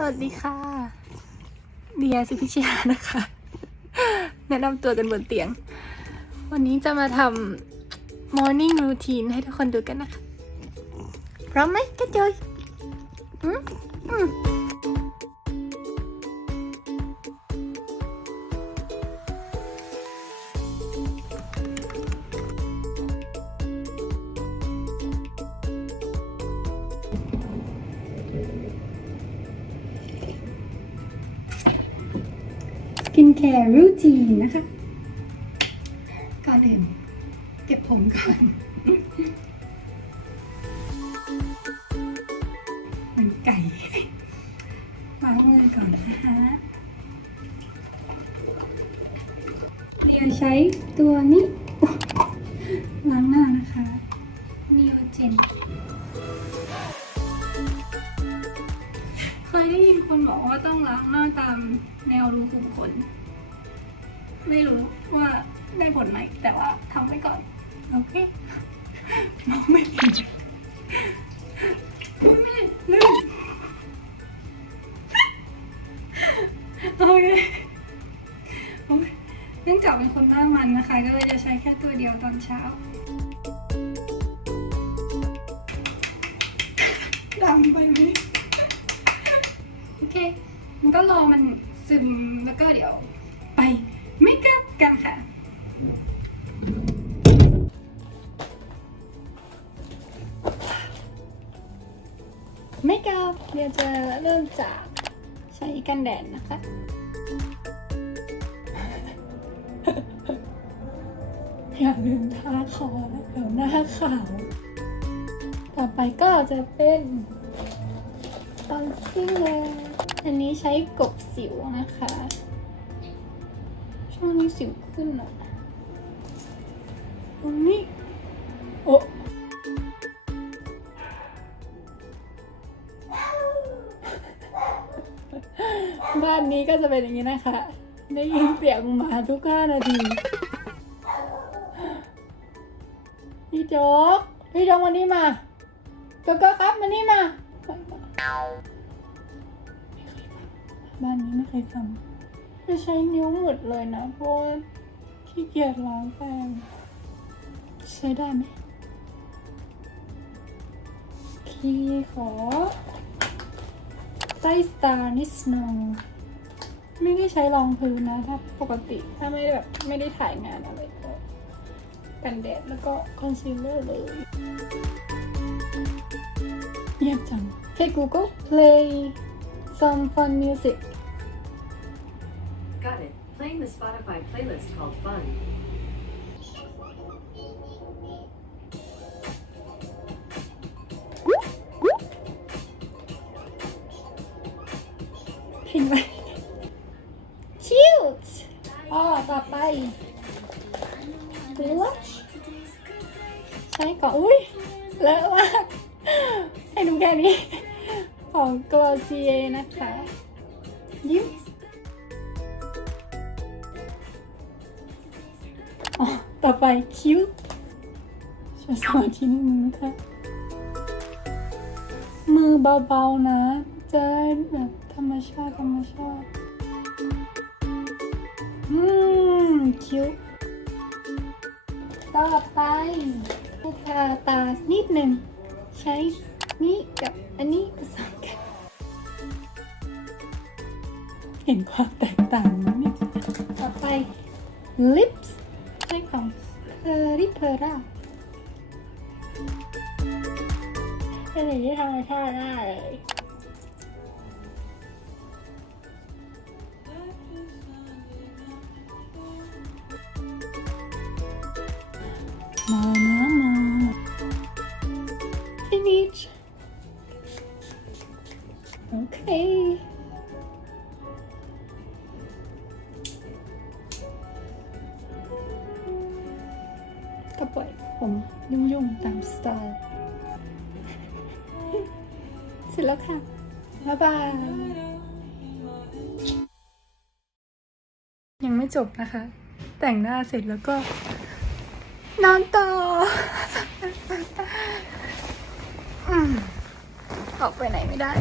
สวัสดีค่ะ เดียสุพิชยานะคะ แนะนำตัวกันบนเตียง วันนี้จะมาทำ morning routine ให้ทุกคนดูกันนะคะ พร้อมไหมกระจอยอืมอืม แคร์รูทีนนะคะ ก่อนอื่นเก็บผมก่อนมือนไก่ล้างมือก่อนนะคะเรียใช้ตัวนี้ล้างหน้านะคะ n e o g e n เคยได้ยินคนบอกว่าต้องล้างหน้าตามแนวรูขุมขน ไม่รู้ว่าได้ผลไหม แต่ว่าทำไว้ก่อน โอเคมองไม่เห็นไม่ลื่นโอเคโอ้ยเนื่องจากเป็นคนหน้ามันนะคะ ก็เลยจะใช้แค่ตัวเดียวตอนเช้าดำไปไหมโอเค มันก็รอมันซึมแล้วก็เดี๋ยว เดียจะเริ่มจากใช้กันแดดนะคะ อย่าลืมทาคอเดี๋ยวหน้าขาว ต่อไปก็จะเป็นตอนซิ่งเลยอันนี้ใช้กบสิวนะคะ ช่วงนี้สิวขึ้นอะตรงนี้ โอ้ บ้านนี้ก็จะเป็นอย่างนี้นะคะ ได้ยินเสียงหมาทุกห้านาที พี่โจ๊ก พี่โจ๊กมานี่มาโจ๊กก็ครับมานี่มา บ้านนี้ไม่เคยฟังจะใช้นิ้วหมดเลยนะเพราะขี้เกียจล้างแปรงใช้ได้ไหมคีย์ขอ ไส้สตาร์นิสโนไม่ได้ใช้รองพื้นนะถ้าปกติถ้าไม่ได้แบบไม่ได้ถ่ายงานอะไรก็กันแดดแล้วก็คอนซีลเลอร์เลยเยี่ยมจัง Hey Google play some fun music Got it. Playing the Spotify playlist called Fun. อ๋อต่อไป blush ใช้ก่อนอุ้ยเลอะมากให้ดูแค่นี้ ของ Glossier นะคะ ยิ้มอ๋อต่อไปคิ้วช่วยสอนทีนิดนึงนะคะมือเบาๆนะ จะได้แบบธรรมชาติธรรมชาติ คิ้ว ต่อไปให้ทาตานิดหนึ่ง ใช้นี่กับอันนี้ผสมกัน เห็นความแตกต่างไหมเนี่ยต่อไป lips ใช้ของ Peripera เป็นอย่างที่ธรรมชาติได้ เลยมานะมา finish โอเคก็ปล่อยผมยุ่งๆตามสไตล์เสร็จแล้วค่ะ บ๊ายบาย ยังไม่จบนะคะ แต่งหน้าเสร็จแล้วก็ นอนต่อออกไปไหนไม่ได้